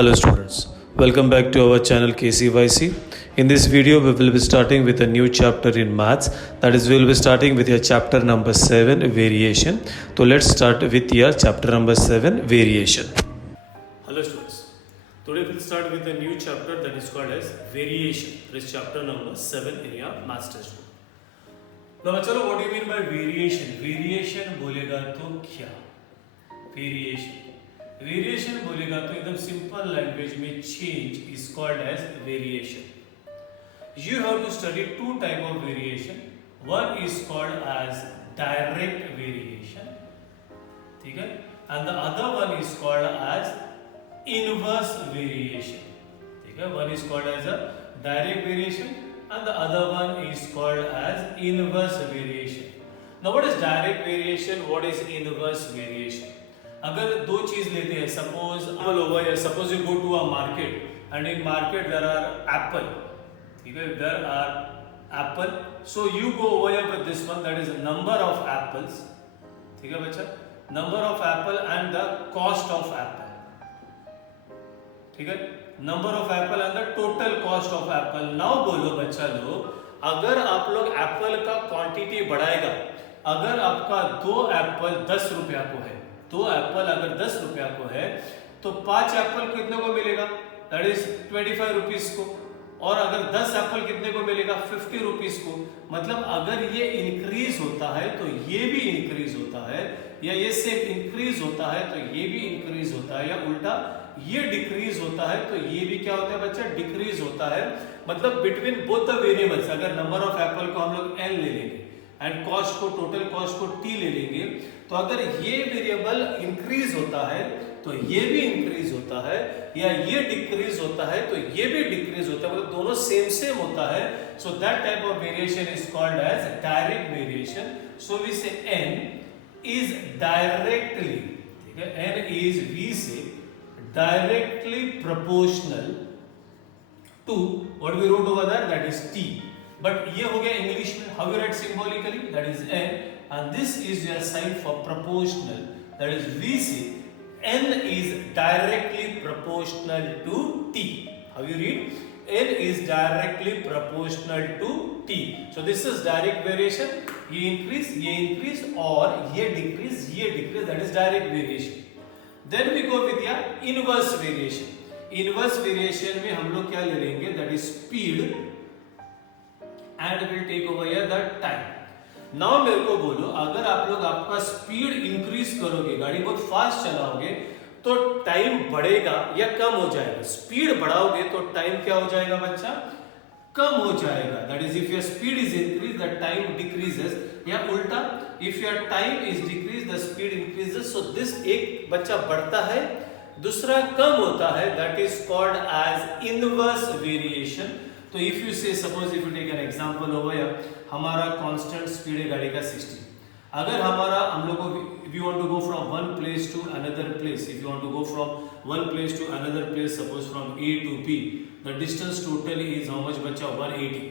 Hello students, welcome back to our channel KCYC. In this video we will be starting with a new chapter in maths, that is we will be starting with your chapter number 7 variation. So let's start with your chapter number 7 variation. Hello students, today we will start with a new chapter that is called as variation. That is chapter number 7 in your maths textbook. Now चलो what do you mean by variation? Variation बोलेगा तो क्या? Variation बोलेगा तो एकदम simple language में change is called as variation. You have to study two type of variation. One is called as direct variation, ठीक है, and the other one is called as inverse variation. ठीक है, one is called as a direct variation and the other one is called as inverse variation. Now what is direct variation, what is inverse variation? अगर दो चीज लेते हैं, suppose you go to a market and in market there are apple, ठीक है, there are apple, so you go over here with this one, that is number of apples, ठीक है बच्चा, number of apple and the cost of apple, ठीक है, number of Apple and the total cost of Apple. Now बोलो बच्चा लोग, अगर आप लोग एप्पल का क्वांटिटी बढ़ाएगा, अगर आपका 2 एप्पल 10 रुपया को है, 2 एप्पल अगर 10 रुपया को है तो 5 एप्पल कितने को मिलेगा, दैट इज 25 रुपीज को, और अगर 10 एप्पल कितने को मिलेगा, 50 रुपीज को. मतलब अगर ये इंक्रीज होता है तो ये भी इंक्रीज होता है, या ये सेम इंक्रीज होता है तो ये भी इंक्रीज होता है, या उल्टा ये डिक्रीज होता है तो ये भी क्या होता है बच्चा, डिक्रीज होता है. मतलब बिटवीन बोथ द वेरिएबल्स, अगर नंबर ऑफ एप्पल को हम लोग n ले लेंगे एंड कॉस्ट को, टोटल कॉस्ट को t ले लेंगे, तो अगर ये वेरिएबल इंक्रीज होता है तो ये भी इंक्रीज होता है, या ये डिक्रीज होता है तो ये भी डिक्रीज होता है, मतलब दोनों सेम होता है. So that type of variation is called as direct variation. So we say n is directly, ठीक है, n is we say directly proportional to what we wrote over there, that is t. But ये हो गया English में, how you write symbolically, that is n, and this is your sign for proportional, that is v से n is directly proportional to t. How you read? n is directly proportional to t. So this is direct variation. ये increase और ये decrease, that is direct variation. Then we go with your inverse variation. Inverse variation में हम लोग क्या ले लेंगे, that is speed, and we'll take over here the time. Now मेरे को बोलो, अगर आप लोग आपका स्पीड इंक्रीज करोगे, गाड़ी बहुत फास्ट चलाओगे, तो टाइम बढ़ेगा या कम हो जाएगा. स्पीड बढ़ाओगे तो टाइम क्या हो जाएगा बच्चा, कम हो जाएगा. That is if your speed is increase the time decreases, या उल्टा if your time is decrease the speed increases. So this, एक बच्चा बढ़ता है दूसरा कम होता है, that is called as inverse variation. तो if you say suppose if you take an example over here, हमारा कांस्टेंट स्पीड है गाड़ी का 60. अगर हमारा हम लोग को we want to go from one place to another place, if you want to go from one place to another place, suppose from A to B, the distance total is how much बच्चा, 180.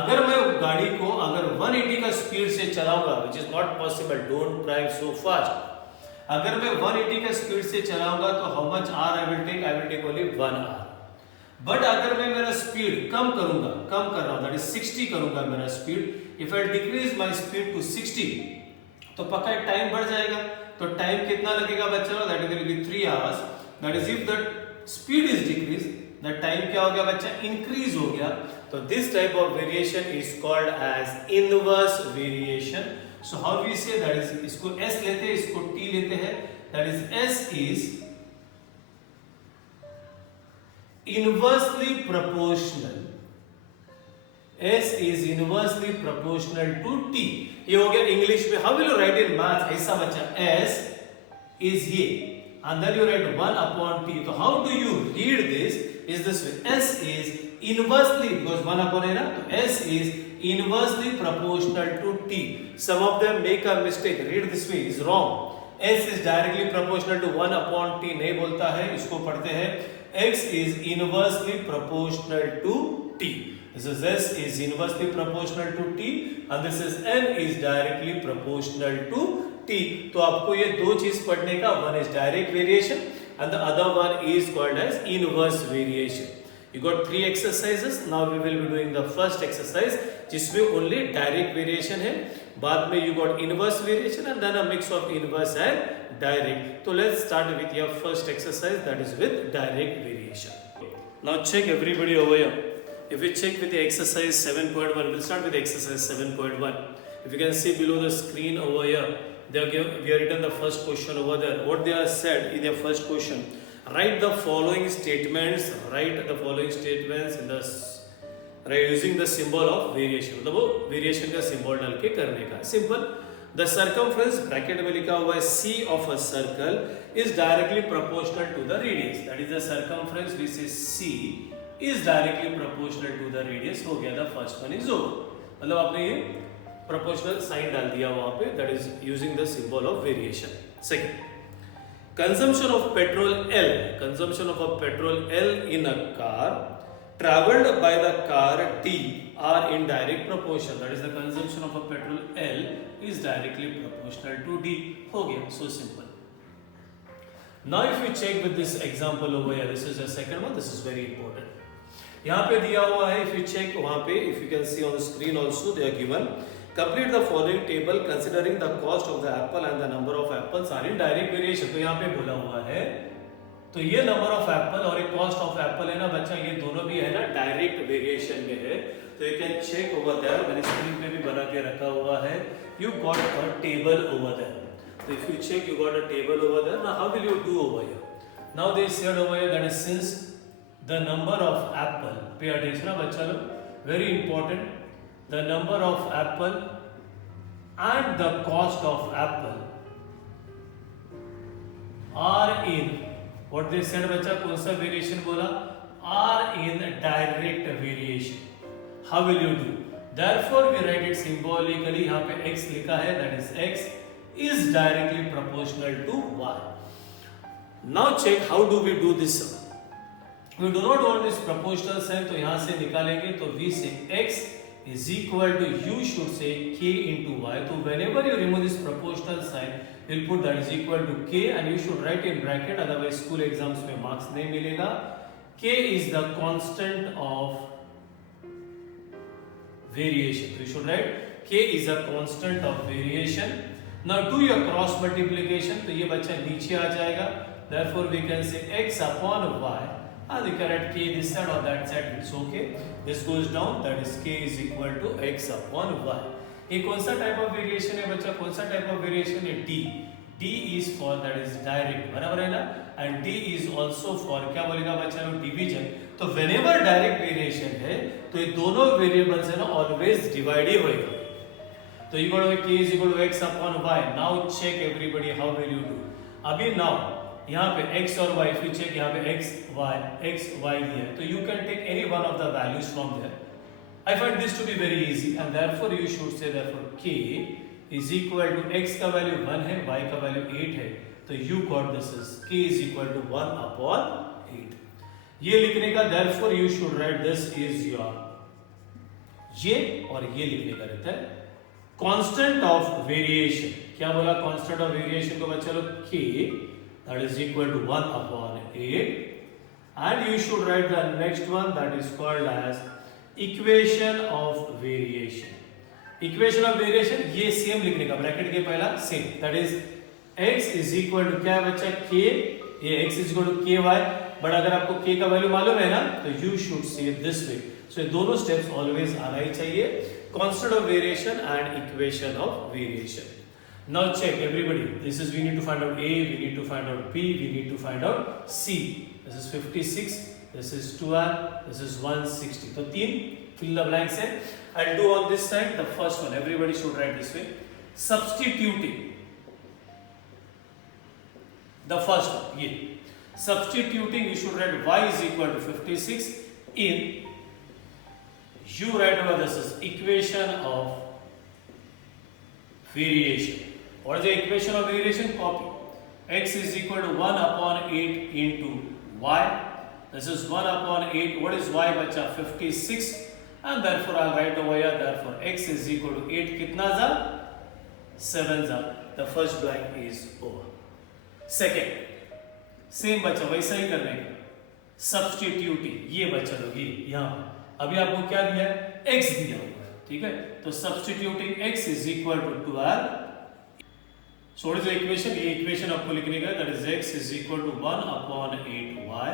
अगर मैं गाड़ी को अगर 180 का speed से चलाऊंगा, which is not possible, don't drive so fast. अगर मैं 180 का स्पीड से चलाऊंगा तो how much hour I will take only 1 hour. But अगर मैं मेरा स्पीड कम करूंगा, कम कर रहा हूं, दैट इज 60 करूंगा मेरा speed, if I decrease my speed to 60, तो पक्का टाइम बढ़ जाएगा. तो टाइम कितना लगेगा बच्चा, that will be 3 hours. That is if the speed is decrease, the time क्या हो गया बच्चा, इंक्रीज हो गया. तो this type of variation is called as inverse variation. So how we say, that is, इसको s लेते हैं, इसको t लेते हैं, that is s is inversely proportional. S is inversely proportional to t. ये हो गया इंग्लिश में. How will you write in math? ऐसा बच्चा, S is ये, and then you write 1 upon t. So how do you read this? Is this way? S is inversely, because 1 upon है ना, तो S is inversely proportional to t. Some of them make a mistake. Read this way is wrong. S is directly proportional to 1 upon t नहीं बोलता है, इसको पढ़ते हैं x is inversely proportional to t. This is s is inversely proportional to t and this is n is directly proportional to t. तो आपको ये दो चीज पढ़ने का, one is direct variation and the other one is called as inverse variation. You got 3 exercises. Now we will be doing the first exercise जिसमें only direct variation है. बाद में you got inverse variation and then a mix of inverse and direct. So let's start with your first exercise, that is with direct variation. Now check everybody over here. If we check with the exercise 7.1, we'll start with exercise 7.1. If you can see below the screen over here, we have written the first question over there. What they have said in their first question: write the following statements. Write the following statements in the using the symbol of variation. मतलब वो variation का symbol डाल के करने का. Simple. The circumference bracket में लिखा हुआ है C of a circle is directly proportional to the radius. That is the circumference which is C is directly proportional to the radius. हो गया. The first one is over. मतलब आपने ये proportional sign डाल दिया वहाँ पे. That is using the symbol of variation. Second. Consumption of petrol L. Consumption of a petrol L in a car traveled by the car T are in direct proportion. That is the consumption of a petrol L is directly proportional to D. हो गया. So simple. Now if we check with this example over here, this is the second one. This is very important. यहाँ पे दिया हुआ है. If you check वहाँ पे, if you can see on the screen also, they are given. Complete the following table considering the cost of the apple and the number of apples are in direct variation. तो यहाँ पे बोला हुआ है, तो ये नंबर ऑफ एप्पल और ये कॉस्ट ऑफ एप्पल है ना बच्चा, ये दोनों भी है ना डायरेक्ट वेरिएशन में है. तो you can check over there. मैंने स्क्रीन पे भी बना के रखा हुआ है. You got a table over there. तो if you check you got a table over there. Now how will you do over here? Now they said over here that is since the number of apple, pay attention ना बच्चा लोग, very important. The number of apple and the cost of apple are in, what they said बच्चा, कौन सा variation बोला? are in direct variation. How will you do? Therefore we write it symbolically. यहाँ पे x लिखा है, that is x is directly proportional to y. Now check how do we do this. We do not want this proportional sign, तो यहाँ से निकालेंगे. तो we say x is equal to, you should say k into y. So whenever you remove this proportional sign, you'll put that is equal to k and you should write in bracket, otherwise school exams में marks नहीं मिलेगा. K is the constant of variation. So you should write k is a constant of variation. Now do your cross multiplication. तो ये बच्चा नीचे आ जाएगा. Therefore we can say x upon y. And you can write k this side or that side, it's okay. This goes down, that is k is equal to x upon y. ये कौन सा type of variation है बच्चा? कौन सा type of variation है? D. D is for, that is direct, बराबर है ना? And D is also for, क्या बोलेगा बच्चा लोग? डिवीजन. तो whenever direct वेरिएशन है, तो ये दोनों वेरिएबल्स है ना always divide ही होएगा. तो you got k is equal to x upon y. Now check everybody, how will you do? अभी now यहाँ पे x और y, if you check यहाँ पे x y दिया है, तो you can take any one of the values from there. I find this to be very easy and therefore you should say therefore k is equal to x का value 1 है, y का value 8 है, तो you got this is k is equal to 1 upon 8. ये लिखने का therefore you should write this is your, ये और ये लिखने का रहता है constant of variation. क्या बोला constant of variation को बच्चा लोग? k, that is equal to 1 upon 8 and you should write the next one, that is called as equation of variation. Equation of variation ये same लिखने का, ब्रैकेट के पहला same, that is x is equal to क्या है बच्चा? k. ये x is equal to ky, but अगर आपको k का वैल्यू मालूम है ना, तो you should say this way. So दोनों steps always आना ही चाहिए, constant of variation and equation of variation. Now check everybody. This is, we need to find out A, we need to find out B, we need to find out C. This is 56, this is 12, this is 160. So 3 fill the blanks in. I'll do on this side the first one. Everybody should write this way. Substituting. The first one, yeah. Substituting, you should write y is equal to 56 in, you write over this is equation of variation. What is the equation of variation? Copy. X is equal to 1 upon 8 into y. This is 1 upon 8. What is y बच्चा? 56. And therefore I'll write over here. Therefore x is equal to 8. कितना जा? 7 जा. The first blank is over. Second, same बचा, वैसा ही करने का, substituting, ये बचा लोग ये यहाँ अभी आपको क्या दिया है, x दिया हुआ है, ठीक है। तो substituting x is equal to 12, so what is the equation, ये इक्वेशन आपको लिखने का, that is x is equal to 1/8y,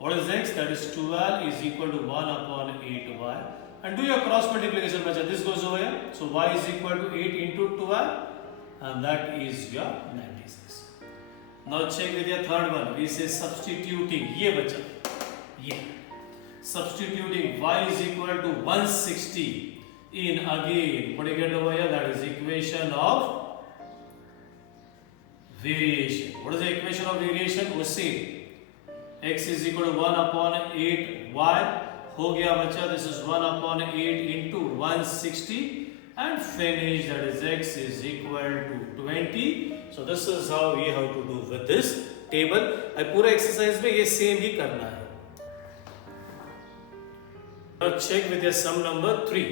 what is x, that is 12 is equal to 1/8y, and do your cross multiplication bacha, this goes over here, so y is equal to 8 into 12 and that is your 96. Now check with your third one, we say substituting, ये बचा, ये substituting y is equal to 160 in, again what do you get over here, that is equation of variation. What is the equation of variation, वो same, x is equal to 1/8y हो गया बच्चा, this is 1/8 into 160 and finish, that is x is equal to 20. So this is how we have to do with this table. अब पूरा exercise में ये same ही करना है. Now check with your sum number 3.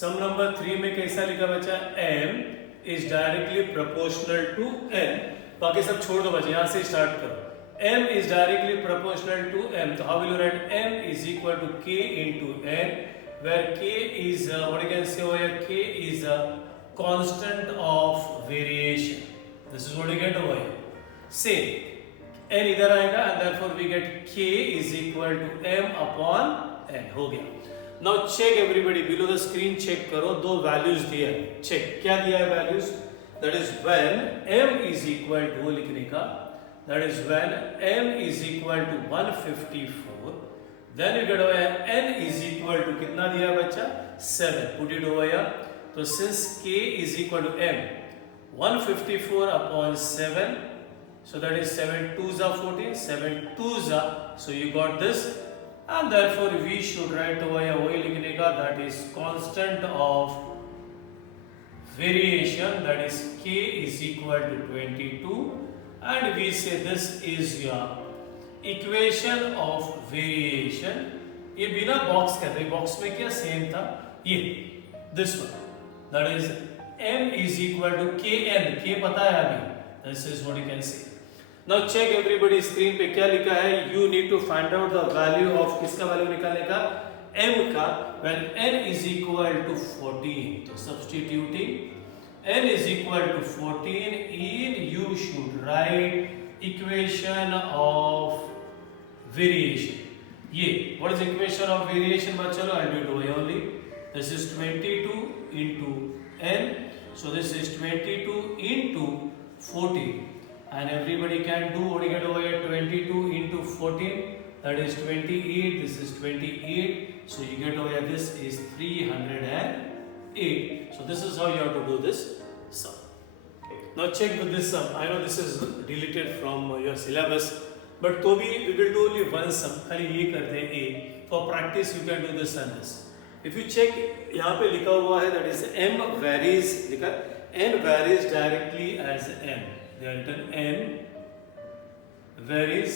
Sum number 3 में कैसा लिखा बच्चा, m is directly proportional to n. बाकी सब छोड़ दो बच्चा, यहाँ से स्टार्ट करो. m is directly proportional to m, so how will you write, m is equal to k into n, where k is what you can say over here, k is a constant of variation. This is what you get over here. Same n इधर आएगा and therefore we get k is equal to m upon n, हो गया. Now check everybody, below the screen check करो, दो values दिया है, check क्या दिया है values, that is when m is equal to, लिखने का, that is when m is equal to 154, then you get over here n is equal to कितना दिया बच्चा, 7, put it over here. तो since k is equal to m, 154 upon 7, so that is 7 2s are 14, 7 2s are, so you got this, and therefore we should write over here वही लिखने का, that is constant of variation, that is k is equal to 22, and we say this is your equation of variation. ये बिना box कहते हैं, box में क्या same था, ये this one, that is m is equal to kn, k पता है अभी, this is what you can say. Now check everybody, screen पे क्या लिखा है, you need to find out the value of, किसका वैल्यू निकालने का, m का, when n is equal to 14. तो substituting n is equal to 14 in, you should write equation of variation. ये what is equation of variation बच्चों, I'll do it over here only. This is 22 into n, so this is 22 into 14, and everybody can do what you get over here, 22 into 14, that is 28, this is 28, so you get over here, this is 308. So this is how you have to do this sum. Now check with this sum. I know this is deleted from your syllabus, but तो भी we will do only one sum. खाली ये करते हैं a. For practice you can do this and this. If you check, यहाँ पे लिखा हुआ है, that is m varies, लिखा n varies directly as m. They are written n varies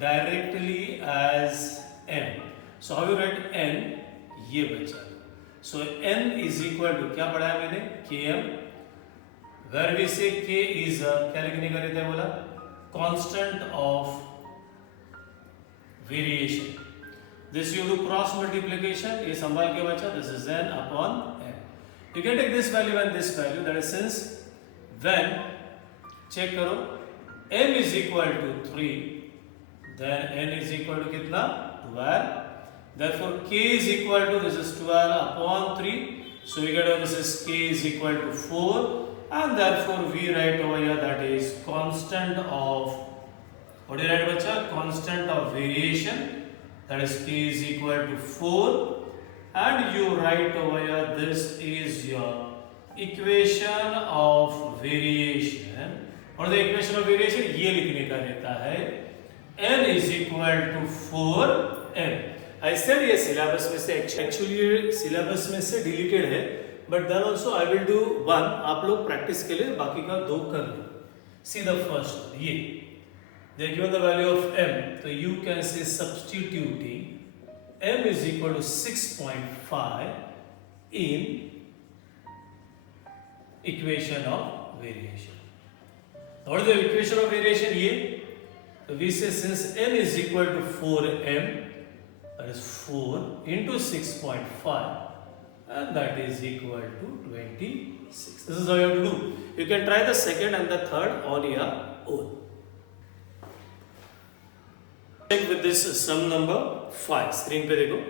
directly as m. So how you write n, ये बचा. So n is equal to, क्या पढ़ा है मैंने, km, where we say k is a, क्या लिखने का रहता है बोला, constant of variation. This you do cross multiplication, ये संभाल के बचा, this is n upon n. You can take this value and this value, that is since when, check करो, m is equal to 3, then n is equal to कितना, 12. Therefore k is equal to, this is 12 upon 3, so we get over, this is k is equal to 4, and therefore we write over here, that is constant of, what do you write bacha, constant of variation, that is k is equal to 4, and you write over here, this is your equation of variation. और the equation of variation ये लिखने का रहता है, n is equal to 4m. I said ये syllabus में से, actually ये syllabus में से deleted है, but then also I will do one, आप लोग practice के लिए बाकी का दो कर लो. See the first one, ये they are given the value of m, so you can say substituting m is equal to 6.5 in equation of variation. What is the equation of variation? ये तो we say since n is equal to 4m, that is 4 into 6.5, and that is equal to 26. This is how you have to do. You can try the second and the third on your own. Check with this sum number 5. Screen पे देखो.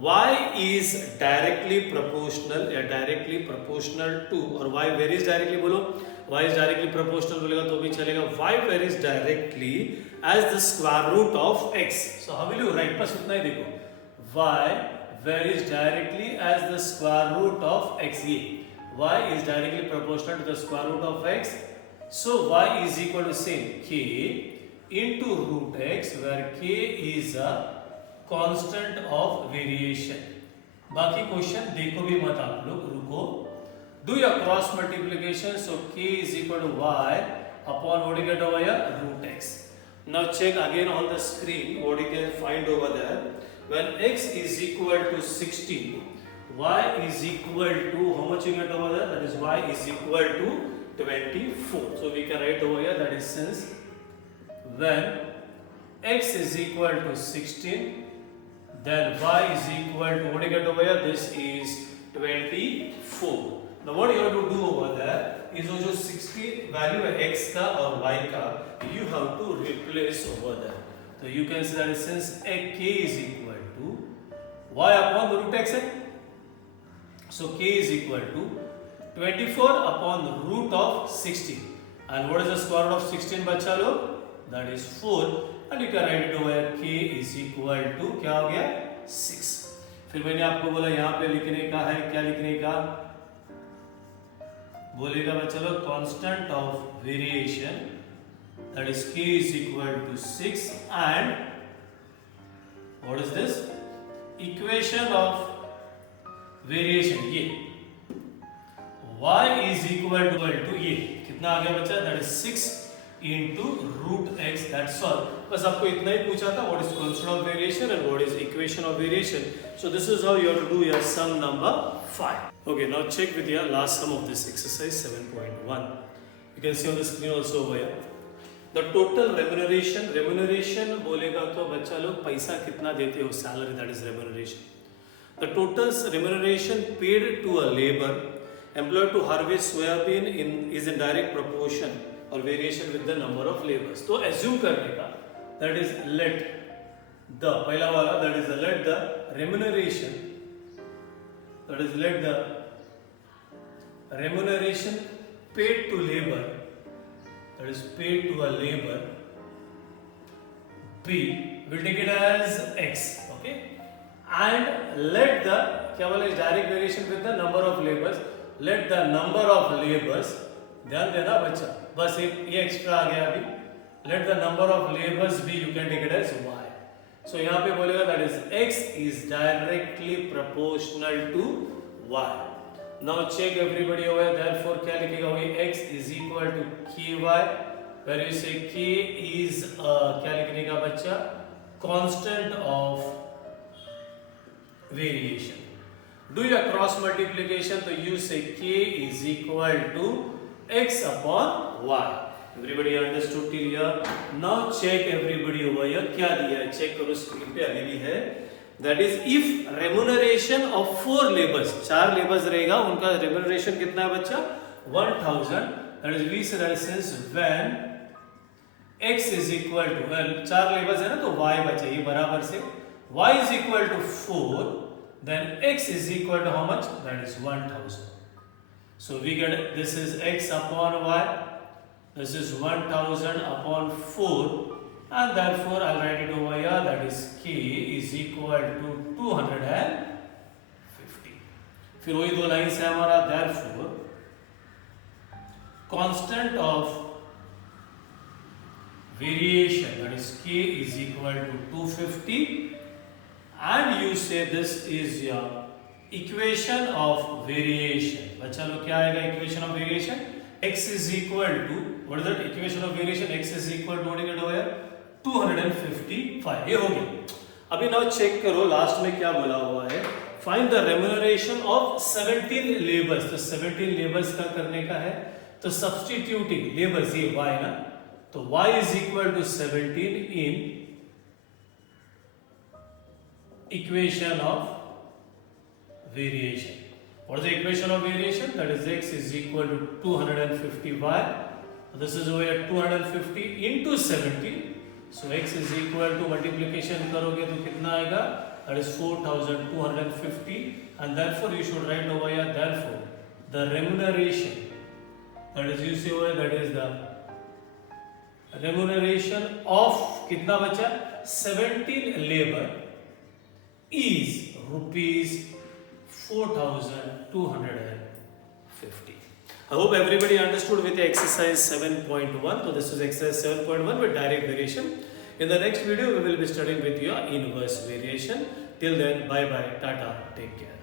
Y is directly proportional या directly proportional to, और y varies directly बोलो. Y is directly proportional बोलेगा तो भी चलेगा. Y varies directly as the square root of x. So how will you write? बस उतना ही देखो. Y varies directly as the square root of x. ये y is directly proportional to the square root of x. So y is equal to same k into root x, where k is a constant of variation. बाकी question देखो भी मत आप लोग, रुको. Do your cross multiplication, so k is equal to y upon what you get over here, root x. Now check again on the screen what you can find over there. When x is equal to 16, y is equal to how much you get over there? That is y is equal to 24. So we can write over here, that is since when x is equal to 16, then y is equal to what you get over here? This is 24. Now what you have to do over there is वो जो 60 value है x का और y का, you have to replace over there. So you can say that since k is equal to y upon the root x है, so k is equal to 24 upon the root of 16. And what is the square root of 16 बच्चा लोग? That is 4. And you can write it over here, k is equal to क्या हो गया? 6. फिर मैंने आपको बोला यहाँ पे लिखने का है, क्या लिखने का? बोलेगा बच्चा लोग constant of variation, that is k is equal to 6, and what is this? Equation of variation, ये y is equal to ये कितना आ गया बच्चा? That is 6 into root x. That's all. बस आपको इतना ही पूछा था, what is constant of variation and what is equation of variation. So this is how you have to do your sum number 5. Okay, now check with your last sum of this exercise 7.1. You can see on the screen also over here. The total remuneration बोलेगा तो बच्चा लोग पैसा कितना देते हो, salary, that is remuneration. The total remuneration paid to a labor employed to harvest soybean is in direct proportion or variation with the number of labors. तो assume करने का, that is let the पहला वाला, that is let the remuneration, that is let the remuneration paid to labor, that is paid to a labor, B, will take it as x, okay, and let the क्या बोले direct variation with the number of labors, let the number of labors, ध्यान देना बच्चा, बस ये extra आ गया अभी, let the number of labors be, you can take it as y. So यहाँ पे बोलेगा that is x is directly proportional to y. Now check everybody over here, therefore क्या लिखेगा वही, x is equal to ky, where you say k is क्या लिखने का बच्चा, constant of variation. Do your cross multiplication, तो you say k is equal to x upon y. Everybody understood till here? Now check everybody over here, क्या दिया है, check करो screen पे अभी भी है. That is if remuneration of 4 laborers, 4 laborers रहेगा, उनका remuneration कितना है बच्चा? 1000. That is we say that since when x is equal to, well 4 laborers है ना तो y बचा, ये बराबर से y is equal to 4, then x is equal to how much? That is 1000. So we get this is x upon y, this is 1000 upon 4, and therefore I'll write it over here, that is k is equal to 250. फिर वही दो line से हमारा, therefore constant of variation, that is k is equal to 250, and you say this is your equation of variation. बच्चा लोग क्या आएगा equation of variation? X is equal to, what is that equation of variation? X is equal to what you get over here? 255. ये हो गया. अभी now check करो last में क्या बोला हुआ है. Find the remuneration of 17 laborers. तो 17 laborers का करने का है. तो सब्स्टिट्यूटिंग लेबर्स ये y ना, तो y is equal to 17 in equation of variation. What is the equation of variation? That is x is equal to 250y. So this is over 250 into 17. So x is equal to multiplication करोगे तो कितना आएगा? That is 4250, and therefore you should write over here, therefore the remuneration, that is you see over here, that is the remuneration of कितना बचा? 17 labor is rupees 4250. I hope everybody understood with the exercise 7.1. So this is exercise 7.1 with direct variation. In the next video we will be studying with your inverse variation. Till then, bye bye, tata, take care.